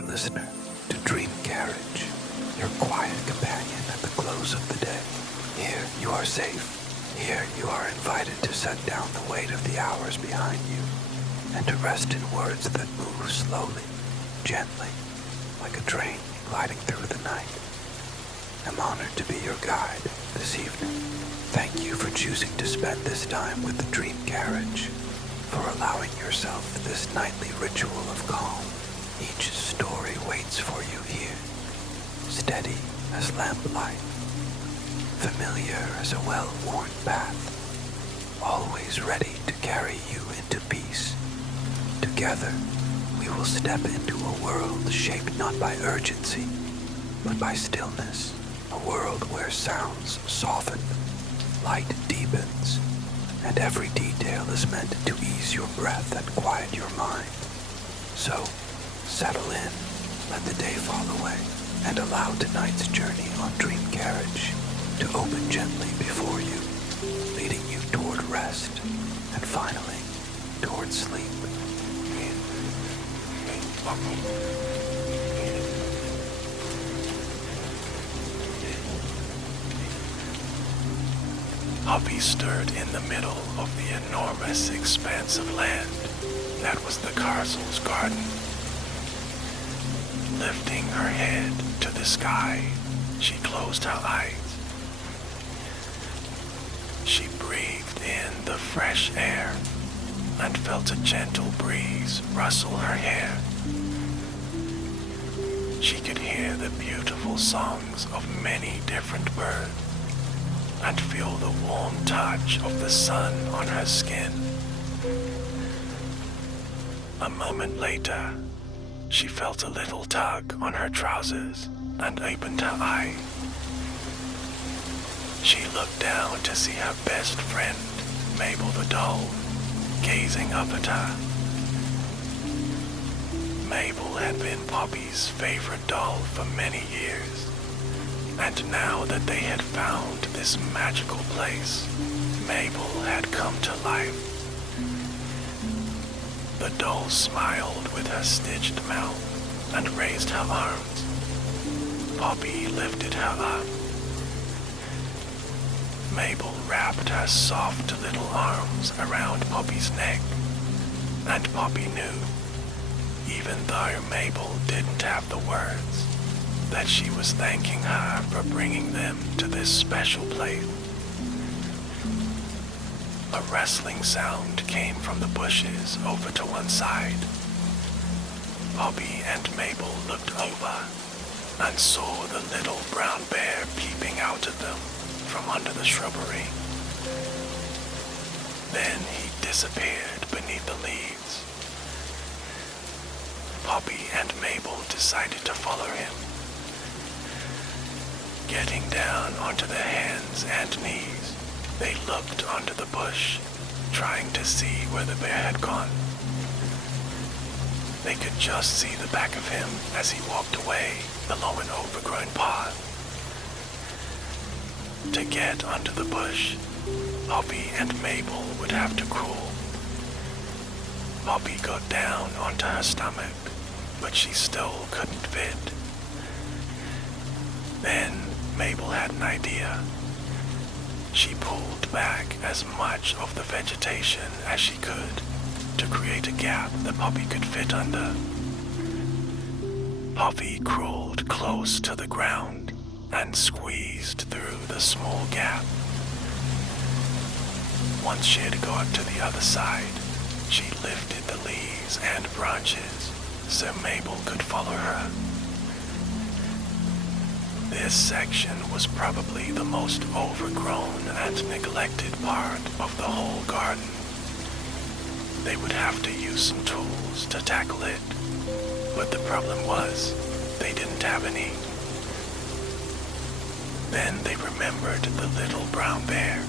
dear listener, to Dream Carriage, your quiet companion at the close of the day. Here you are safe. Here you are invited to set down the weight of the hours behind you and to rest in words that move slowly, gently, like a train gliding through the night. I'm honored to be your guide this evening. Thank you for choosing to spend this time with the Dream Carriage, for allowing yourself this nightly ritual of calm. Each story waits for you here, steady as lamplight, familiar as a well-worn path, always ready to carry you into peace. Together, we will step into a world shaped not by urgency, but by stillness, a world where sounds soften, light deepens, and every detail is meant to ease your breath and quiet your mind. So, settle in, let the day fall away, and allow tonight's journey on Dream Carriage to open gently before you, leading you toward rest, and finally, toward sleep. Poppy stood in the middle of the enormous expanse of land that was the castle's garden. Lifting her head to the sky, she closed her eyes. She breathed in the fresh air and felt a gentle breeze rustle her hair. She could hear the beautiful songs of many different birds and feel the warm touch of the sun on her skin. A moment later, she felt a little tug on her trousers and opened her eyes. She looked down to see her best friend, Mabel the doll, gazing up at her. Mabel had been Poppy's favorite doll for many years, and now that they had found this magical place, Mabel had come to life. The doll smiled with her stitched mouth and raised her arms. Poppy lifted her up. Mabel wrapped her soft little arms around Poppy's neck, and Poppy knew, even though Mabel didn't have the words, that she was thanking her for bringing them to this special place. A rustling sound came from the bushes over to one side. Poppy and Mabel looked over and saw the little brown bear peeping out at them from under the shrubbery. Then he disappeared beneath the leaves. Poppy and Mabel decided to follow him. Getting down onto their hands and knees, they looked under the bush, trying to see where the bear had gone. They could just see the back of him as he walked away along an overgrown path. To get under the bush, Poppy and Mabel would have to crawl. Poppy got down onto her stomach, but she still couldn't fit. Then Mabel had an idea. She pulled back as much of the vegetation as she could to create a gap that Poppy could fit under. Poppy crawled close to the ground and squeezed through the small gap. Once she had got to the other side, she lifted the leaves and branches so Mabel could follow her. This section was probably the most overgrown and neglected part of the whole garden. They would have to use some tools to tackle it, but the problem was they didn't have any. Then they remembered the little brown bear.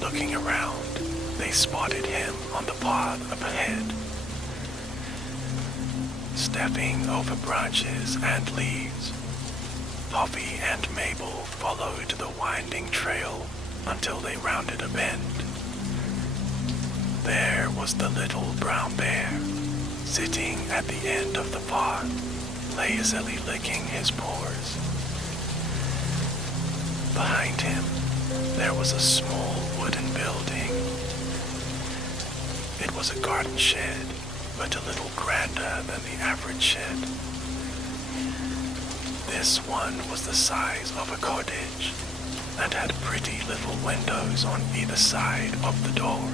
Looking around, they spotted him on the path up ahead. Stepping over branches and leaves, Poppy and Mabel followed the winding trail until they rounded a bend. There was the little brown bear, sitting at the end of the path, lazily licking his paws. Behind him, there was a small wooden building. It was a garden shed, but a little grander than the average shed. This one was the size of a cottage and had pretty little windows on either side of the door.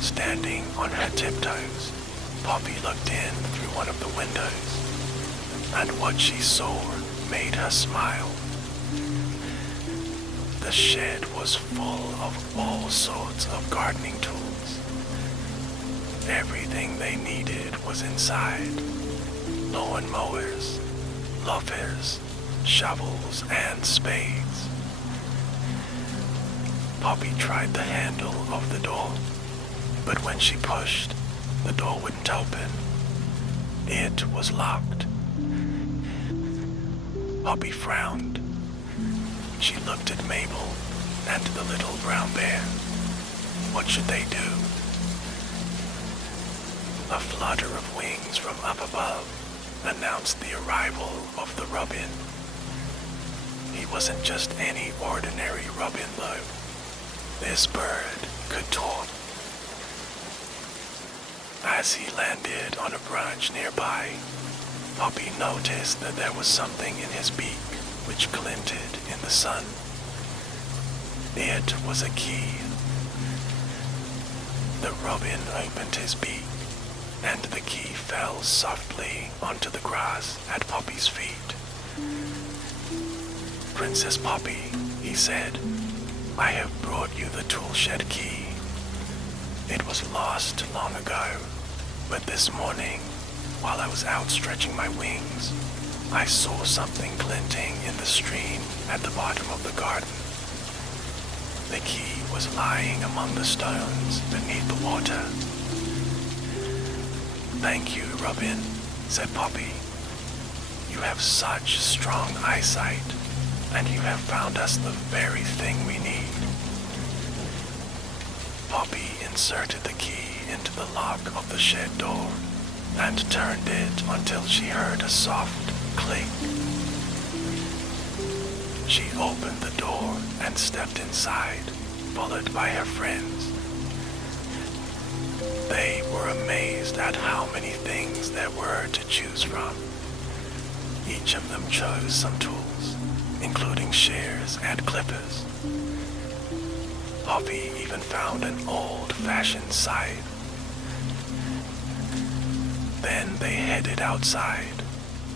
Standing on her tiptoes, Poppy looked in through one of the windows, and what she saw made her smile. The shed was full of all sorts of gardening tools. Everything they needed was inside. Lawn mowers, loppers, shovels, and spades. Poppy tried the handle of the door, but when she pushed, the door wouldn't open. It was locked. Poppy frowned. She looked at Mabel and the little brown bear. What should they do? A flutter of wings from up above announced the arrival of the robin. He wasn't just any ordinary robin, though. This bird could talk. As he landed on a branch nearby, Poppy noticed that there was something in his beak which glinted in the sun. It was a key. The robin opened his beak, and the key fell softly onto the grass at Poppy's feet. "Princess Poppy," he said, "I have brought you the tool shed key. It was lost long ago, but this morning, while I was out stretching my wings, I saw something glinting in the stream at the bottom of the garden. The key was lying among the stones beneath the water." "Thank you, Robin," said Poppy. "You have such strong eyesight, and you have found us the very thing we need." Poppy inserted the key into the lock of the shed door and turned it until she heard a soft click. She opened the door and stepped inside, followed by her friends. They were amazed at how many things there were to choose from. Each of them chose some tools, including shears and clippers. Poppy even found an old-fashioned scythe. Then they headed outside,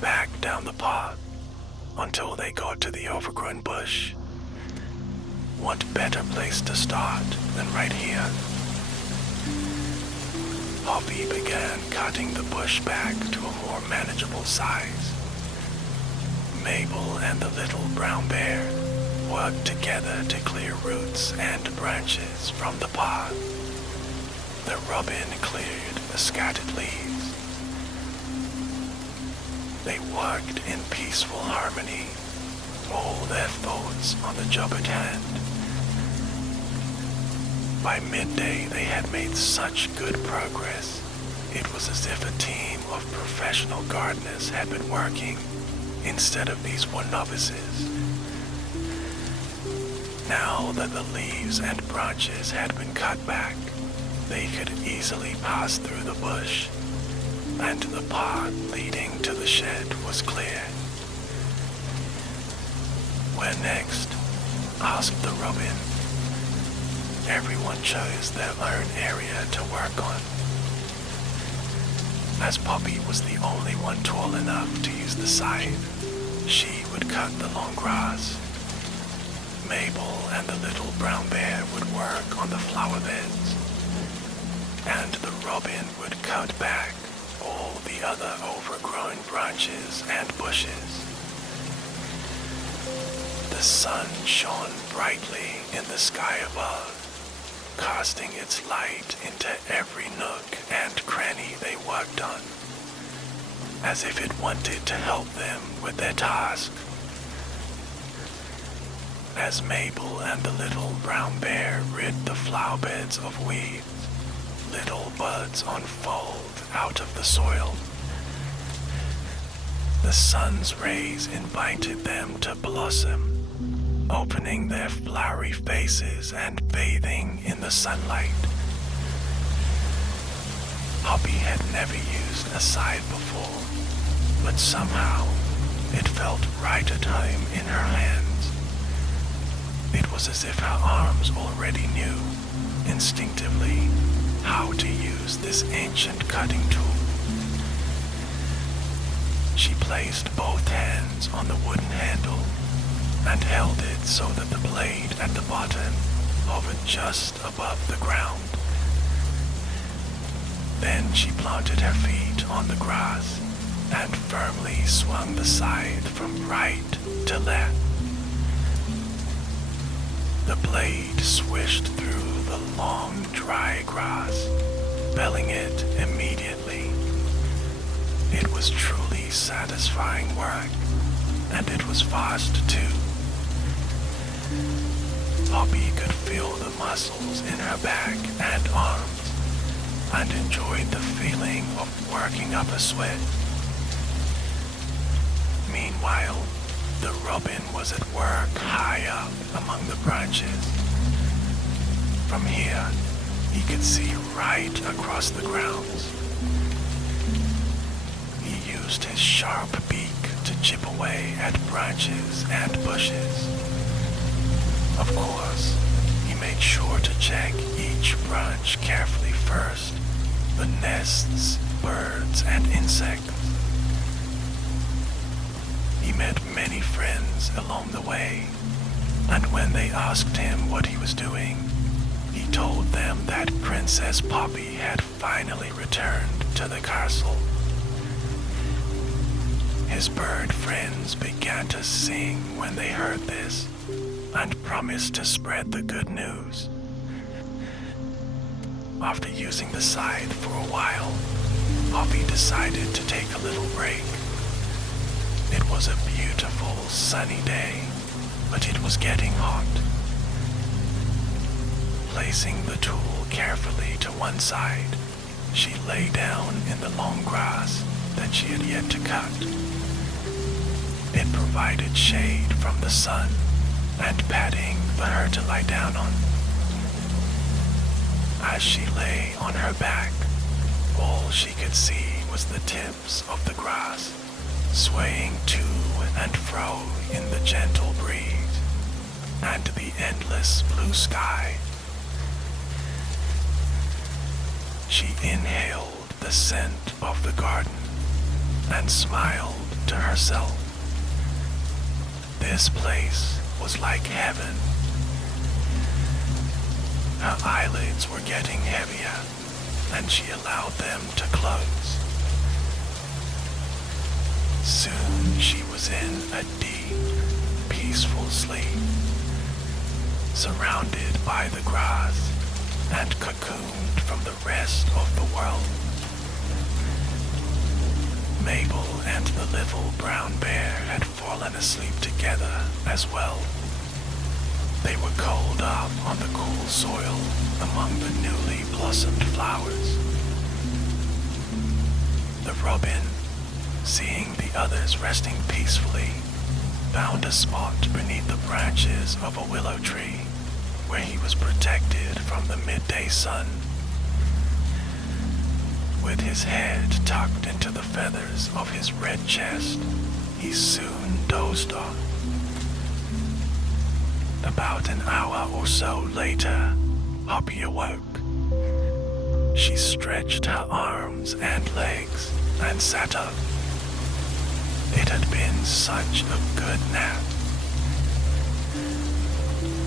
back down the path, until they got to the overgrown bush. What better place to start than right here? Poppy began cutting the bush back to a more manageable size. Mabel and the little brown bear worked together to clear roots and branches from the path. The robin cleared the scattered leaves. They worked in peaceful harmony, all their thoughts on the job at hand. By midday, they had made such good progress, it was as if a team of professional gardeners had been working, instead of these one novices. Now that the leaves and branches had been cut back, they could easily pass through the bush, and the path leading to the shed was clear. "Where next?" asked the robin. Everyone chose their own area to work on. As Poppy was the only one tall enough to use the scythe, she would cut the long grass. Mabel and the little brown bear would work on the flower beds, and the robin would cut back all the other overgrown branches and bushes. The sun shone brightly in the sky above, casting its light into every nook and cranny they worked on, as if it wanted to help them with their task. As Mabel and the little brown bear rid the flower beds of weeds, little buds unfold out of the soil. The sun's rays invited them to blossom, opening their flowery faces and bathing in the sunlight. Poppy had never used a scythe before, but somehow it felt right at home in her hands. It was as if her arms already knew, instinctively, how to use this ancient cutting tool. She placed both hands on the wooden handle and held it so that the blade at the bottom hovered just above the ground. Then she planted her feet on the grass and firmly swung the scythe from right to left. The blade swished through the long, dry grass, felling it immediately. It was truly satisfying work, and it was fast too. Poppy could feel the muscles in her back and arms, and enjoyed the feeling of working up a sweat. Meanwhile, the robin was at work high up among the branches. From here, he could see right across the grounds. He used his sharp beak to chip away at branches and bushes. Of course, he made sure to check each branch carefully first, the nests, birds, and insects. He met many friends along the way, and when they asked him what he was doing, he told them that Princess Poppy had finally returned to the castle. His bird friends began to sing when they heard this, and promised to spread the good news. After using the scythe for a while, Poppy decided to take a little break. It was a beautiful sunny day, but it was getting hot. Placing the tool carefully to one side, she lay down in the long grass that she had yet to cut. It provided shade from the sun and padding for her to lie down on. As she lay on her back, all she could see was the tips of the grass, swaying to and fro in the gentle breeze, and the endless blue sky. She inhaled the scent of the garden and smiled to herself. This place was like heaven. Her eyelids were getting heavier, and she allowed them to close. Soon she was in a deep, peaceful sleep, surrounded by the grass and cocooned from the rest of the world. Mabel and the little brown bear had fallen asleep together as well. They were curled up on the cool soil among the newly blossomed flowers. The robin, seeing the others resting peacefully, found a spot beneath the branches of a willow tree where he was protected from the midday sun. With his head tucked into the feathers of his red chest, he soon dozed off. About an hour or so later, Poppy awoke. She stretched her arms and legs and sat up. It had been such a good nap.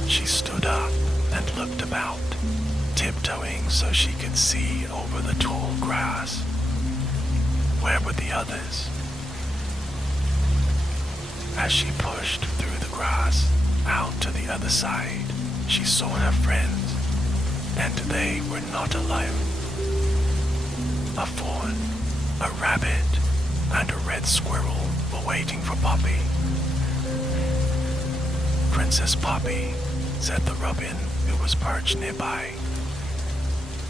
She stood up and looked about, tiptoeing so she could see over the tall grass. Where were the others? As she pushed through the grass, out to the other side, she saw her friends, and they were not alone. A fawn, a rabbit, and a red squirrel were waiting for Poppy. "Princess Poppy," said the robin who was perched nearby,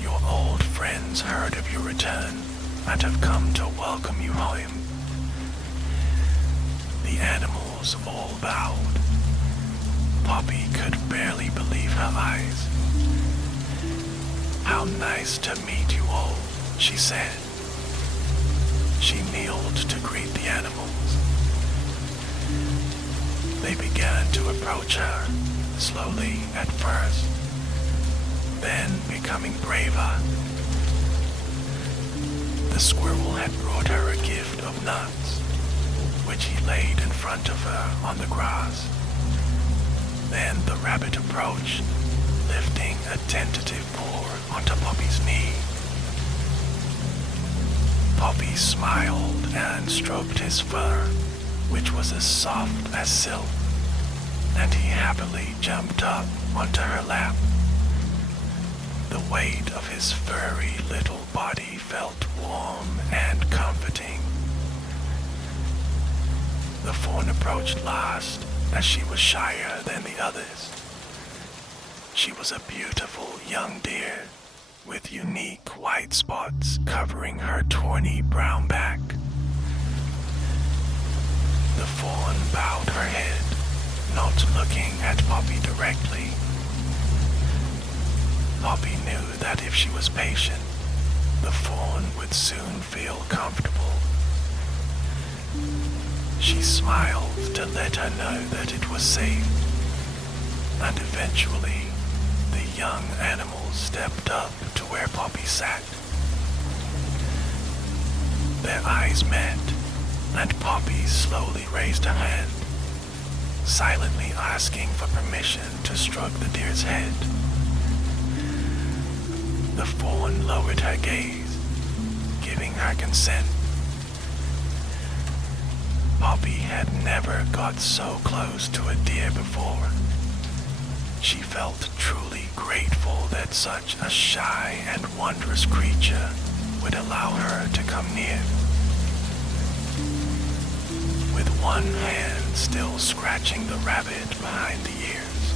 your old friends heard of your return and have come to welcome you home. The animals all bowed. Poppy could barely believe her eyes. "How nice to meet you all," she said. She kneeled to greet the animals. They began to approach her, slowly at first, then becoming braver. The squirrel had brought her a gift of nuts, which he laid in front of her on the grass. Then the rabbit approached, lifting a tentative paw onto Poppy's knee. Poppy smiled and stroked his fur, which was as soft as silk, and he happily jumped up onto her lap. The weight of his furry little body felt warm and comforting. The fawn approached last, as she was shyer than the others. She was a beautiful young deer, with unique white spots covering her tawny brown back. The fawn bowed her head, not looking at Poppy directly. Poppy knew that if she was patient, the fawn would soon feel comfortable. She smiled to let her know that it was safe, and eventually the young animals stepped up to where Poppy sat. Their eyes met, and Poppy slowly raised her hand, silently asking for permission to stroke the deer's head. The fawn lowered her gaze, giving her consent. Poppy had never got so close to a deer before. She felt truly grateful that such a shy and wondrous creature would allow her to come near. With one hand still scratching the rabbit behind the ears,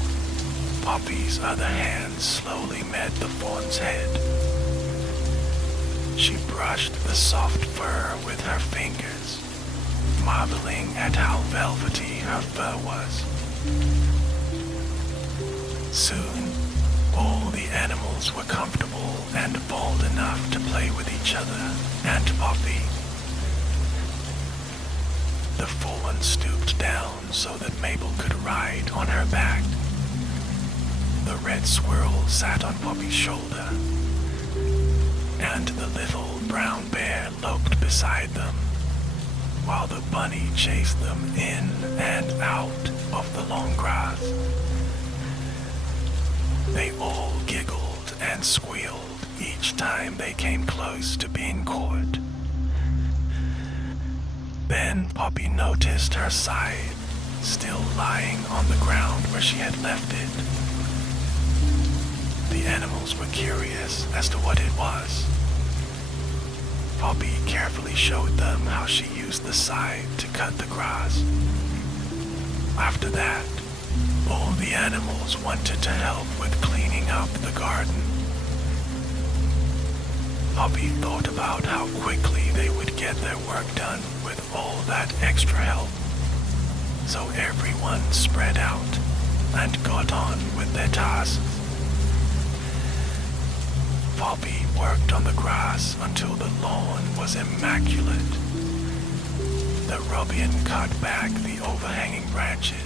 Poppy's other hand slowly met the fawn's head. She brushed the soft fur with her fingers, marveling at how velvety her fur was. Soon, all the animals were comfortable and bold enough to play with each other and Poppy. The fawn stooped down so that Mabel could ride on her back. The red squirrel sat on Poppy's shoulder, and the little brown bear loped beside them, while the bunny chased them in and out of the long grass. They all giggled and squealed each time they came close to being caught. Then Poppy noticed her side, still lying on the ground where she had left it. The animals were curious as to what it was. Poppy carefully showed them how she used the scythe to cut the grass. After that, all the animals wanted to help with cleaning up the garden. Poppy thought about how quickly they would get their work done with all that extra help. So everyone spread out and got on with their tasks. Poppy worked on the grass until the lawn was immaculate. The robin cut back the overhanging branches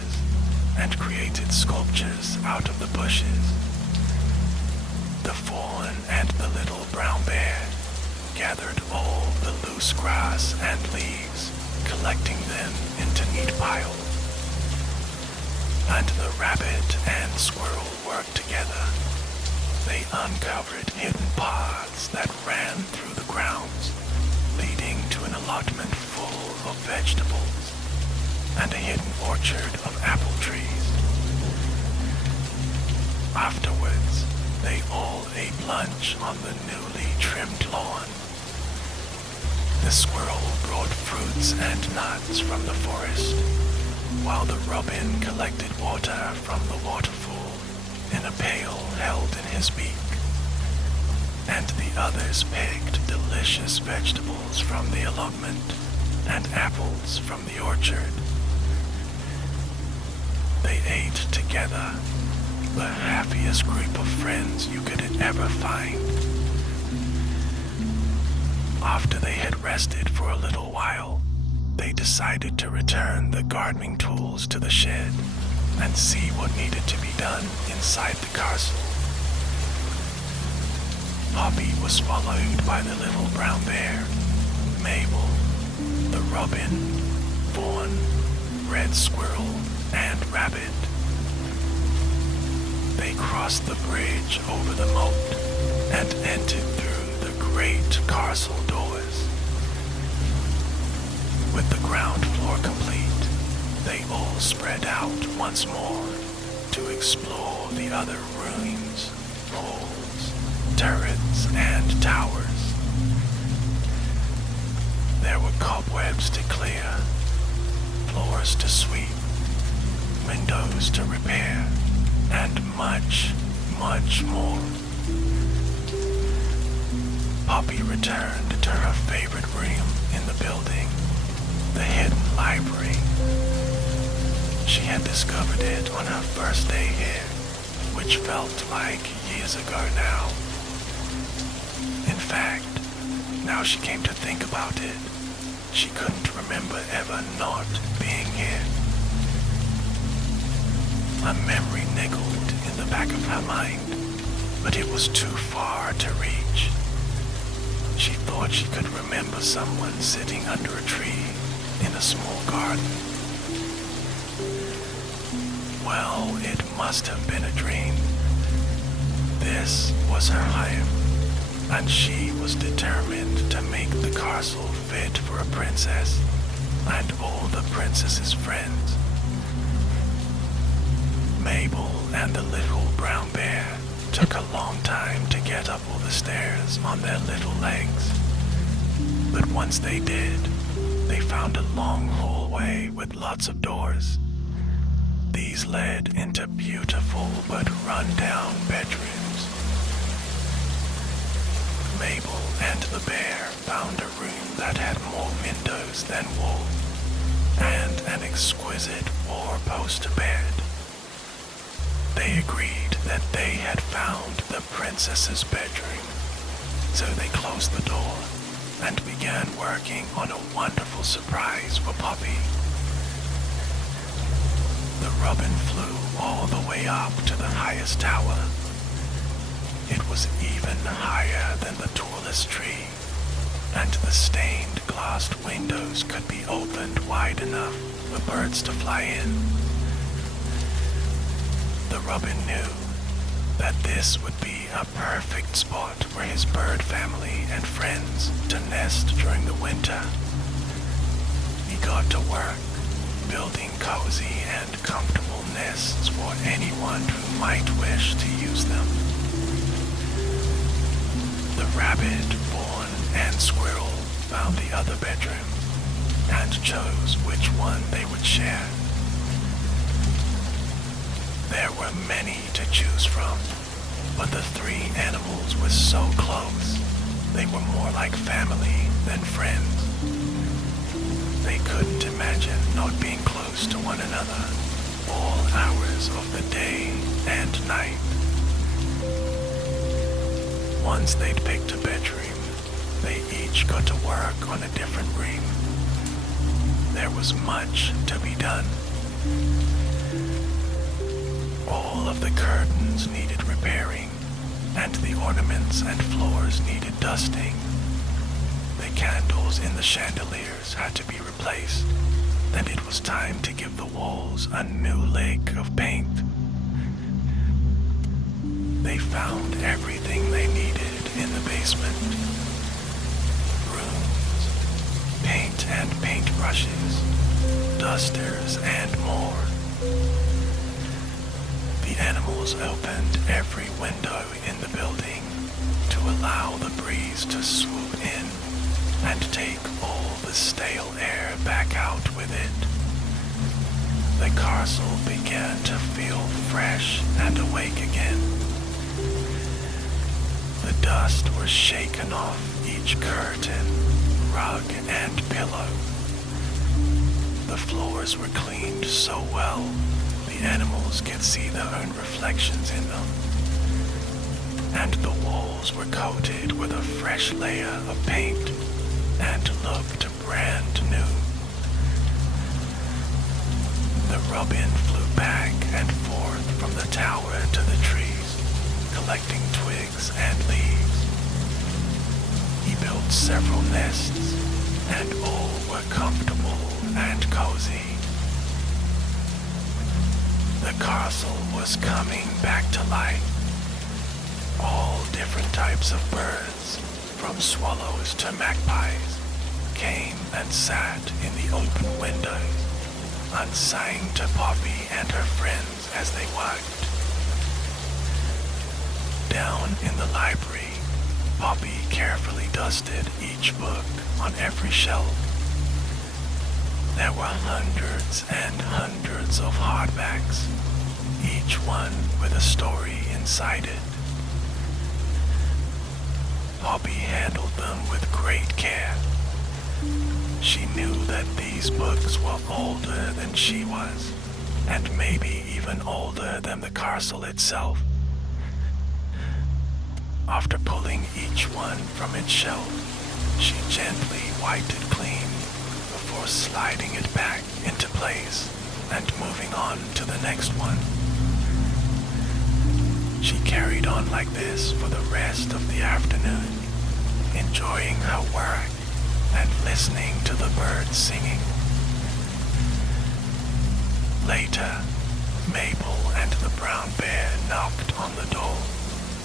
and created sculptures out of the bushes. The fawn and the little brown bear gathered all the loose grass and leaves, collecting them into neat piles. And the rabbit and squirrel worked together. They uncovered hidden paths that ran through the grounds, leading to an allotment full of vegetables and a hidden orchard of apple trees. Afterwards, they all ate lunch on the newly trimmed lawn. The squirrel brought fruits and nuts from the forest, while the robin collected water from the waterfall in a pail held in his beak. and the others picked delicious vegetables from the allotment and apples from the orchard. They ate together, the happiest group of friends you could ever find. After they had rested for a little while, they decided to return the gardening tools to the shed and see what needed to be done inside the castle. Poppy was followed by the little brown bear, Mabel, the robin, fawn, red squirrel, and rabbit. They crossed the bridge over the moat and entered through the great castle doors. With the ground floor complete, they all spread out once more to explore the other ruins, halls, turrets, and towers. There were cobwebs to clear, floors to sweep, windows to repair, and much, much more. Poppy returned to her favorite room in the building, the hidden library. She had discovered it on her first day here, which felt like years ago now. In fact, now she came to think about it, she couldn't remember ever not being here. A memory niggled in the back of her mind, but it was too far to reach. She thought she could remember someone sitting under a tree in a small garden. Well, it must have been a dream. This was her home, and she was determined to make the castle fit for a princess and all the princess's friends. Mabel and the little brown bear took a long time to get up all the stairs on their little legs. But once they did, they found a long hallway with lots of doors. These led into beautiful but run-down bedrooms. Mabel and the bear found a room that had more windows than walls and an exquisite four-poster bed. They agreed that they had found the princess's bedroom, so they closed the door and began working on a wonderful surprise for Poppy. The robin flew all the way up to the highest tower. It was even higher than the tallest tree, and the stained glass windows could be opened wide enough for birds to fly in. The robin knew that this would be a perfect spot for his bird family and friends to nest during the winter. He got to work, building cozy and comfortable nests for anyone who might wish to use them. The rabbit, fawn, and squirrel found the other bedroom and chose which one they would share. There were many to choose from, but the three animals were so close, they were more like family than friends. They couldn't imagine not being close to one another all hours of the day and night. Once they'd picked a bedroom, they each got to work on a different room. There was much to be done. All of the curtains needed repairing, and the ornaments and floors needed dusting. The candles in the chandeliers had to be replaced, and it was time to give the walls a new lick of paint. They found everything they needed in the basement. Brooms, paint and paintbrushes, dusters, and more. The animals opened every window in the building to allow the breeze to swoop in and take all the stale air back out with it. The castle began to feel fresh and awake again. The dust was shaken off each curtain, rug, and pillow. The floors were cleaned so well, the animals could see their own reflections in them. And the walls were coated with a fresh layer of paint and looked brand new. The robin flew back and forth from the tower to the trees, collecting twigs and leaves. He built several nests, and all were comfortable and cozy. The castle was coming back to life. All different types of birds, from swallows to magpies, came and sat in the open windows and sang to Poppy and her friends as they worked. Down in the library, Poppy carefully dusted each book on every shelf. There were hundreds and hundreds of hardbacks, each one with a story inside it. Poppy handled them with great care. She knew that these books were older than she was, and maybe even older than the castle itself. After pulling each one from its shelf, she gently wiped it clean before sliding it back into place and moving on to the next one. She carried on like this for the rest of the afternoon, enjoying her work and listening to the birds singing. Later, Mabel and the brown bear knocked on the door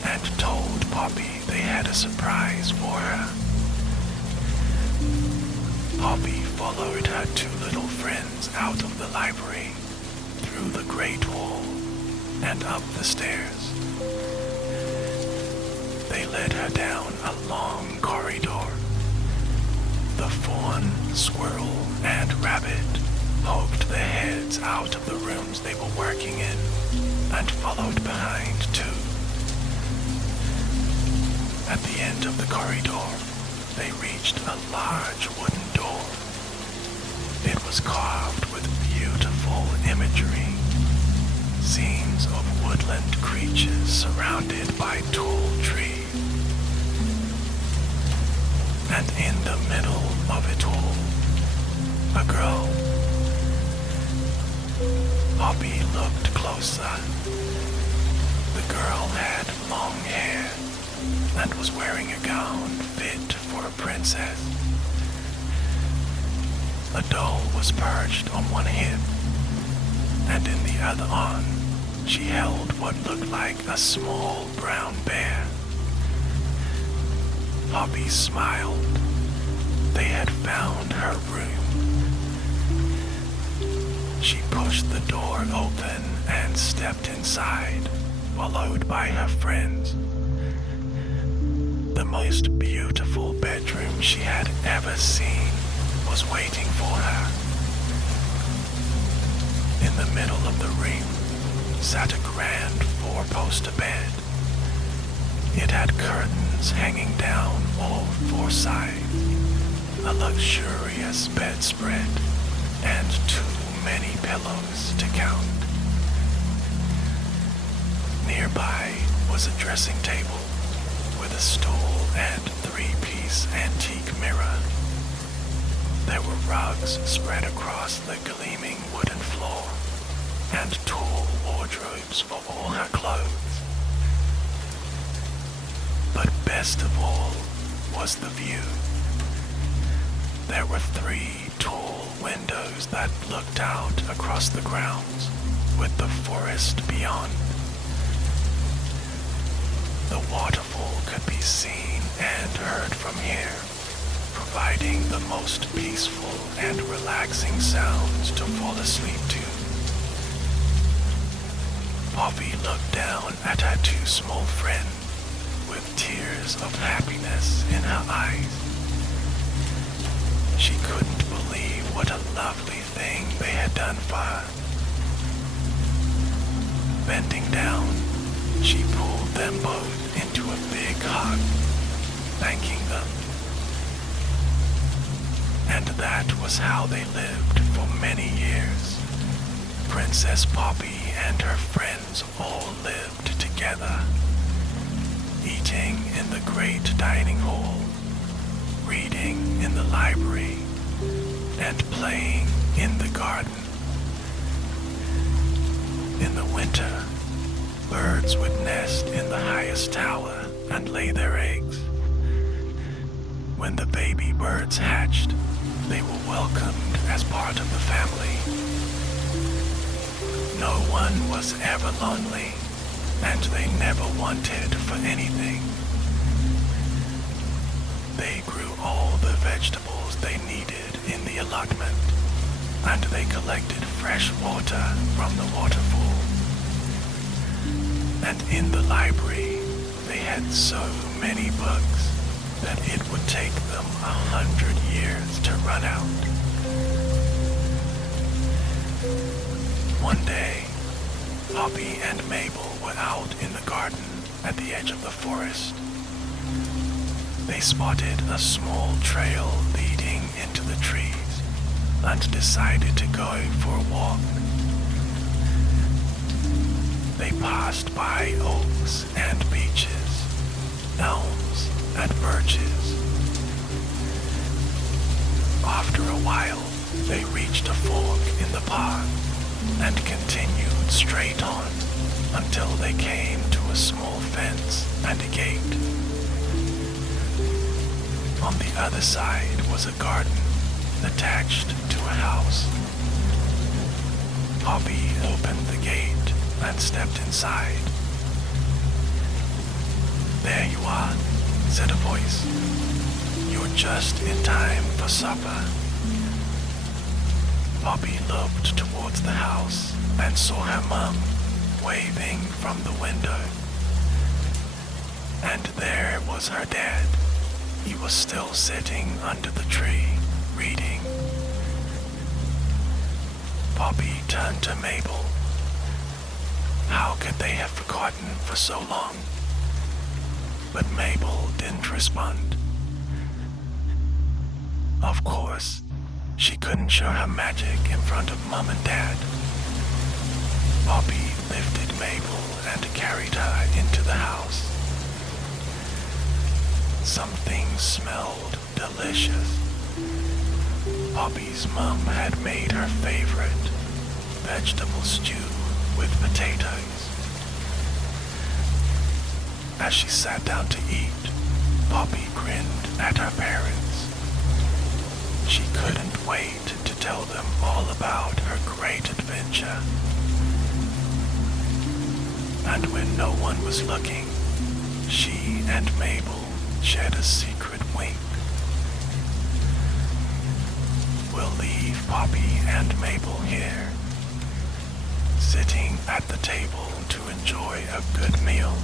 and told Poppy they had a surprise for her. Poppy followed her two little friends out of the library, through the great hall, and up the stairs. They led her down a long corridor. The fawn, squirrel, and rabbit poked their heads out of the rooms they were working in and followed behind too. At the end of the corridor, they reached a large wooden door. It was carved with beautiful imagery, scenes of woodland creatures surrounded by tall trees. And in the middle of it all, a girl. Poppy looked closer. The girl had long hair and was wearing a gown fit for a princess. A doll was perched on one hip, and in the other arm, she held what looked like a small brown bear. Poppy smiled. They had found her room. She pushed the door open and stepped inside, followed by her friends. The most beautiful bedroom she had ever seen was waiting for her. In the middle of the room sat a grand four-poster bed. It had curtains hanging down all four sides, a luxurious bedspread, and too many pillows to count. Nearby was a dressing table with a stool and three-piece antique mirror. There were rugs spread across the gleaming wooden floor, and tall wardrobes for all her clothes. But best of all was the view. There were 3 tall windows that looked out across the grounds, with the forest beyond. The waterfall could be seen and heard from here, providing the most peaceful and relaxing sounds to fall asleep to. Poppy looked down at her 2 small friends with tears of happiness in her eyes. She couldn't believe what a lovely thing they had done for her. Bending down, she pulled them both into a big hug, thanking them. And that was how they lived for many years. Princess Poppy and her friends all lived together, eating in the great dining hall, reading in the library, and playing in the garden. In the winter, birds would nest in the highest tower and lay their eggs. When the baby birds hatched, they were welcomed as part of the family. No one was ever lonely, and they never wanted for anything. They grew all the vegetables they needed in the allotment, and they collected fresh water from the waterfall. And in the library, they had so many books that it would take them 100 years to run out. One day, Poppy and Mabel were out in the garden at the edge of the forest. They spotted a small trail leading into the trees and decided to go for a walk. They passed by oaks and beeches, elms and birches. After a while, they reached a fork in the path and continued straight on until they came to a small fence and a gate. On the other side was a garden attached to a house. Poppy opened the gate and stepped inside. "There you are," said a voice. "You're just in time for supper." Poppy looked towards the house and saw her mum waving from the window. And there was her dad. He was still sitting under the tree, reading. Poppy turned to Mabel. How could they have forgotten for so long? But Mabel didn't respond. Of course, she couldn't show her magic in front of Mum and Dad. Poppy lifted Mabel and carried her into the house. Something smelled delicious. Poppy's mum had made her favorite vegetable stew with potatoes. As she sat down to eat, Poppy grinned at her parents. She couldn't wait to tell them all about her great adventure. And when no one was looking, she and Mabel shared a secret wink. We'll leave Poppy and Mabel here, sitting at the table to enjoy a good meal.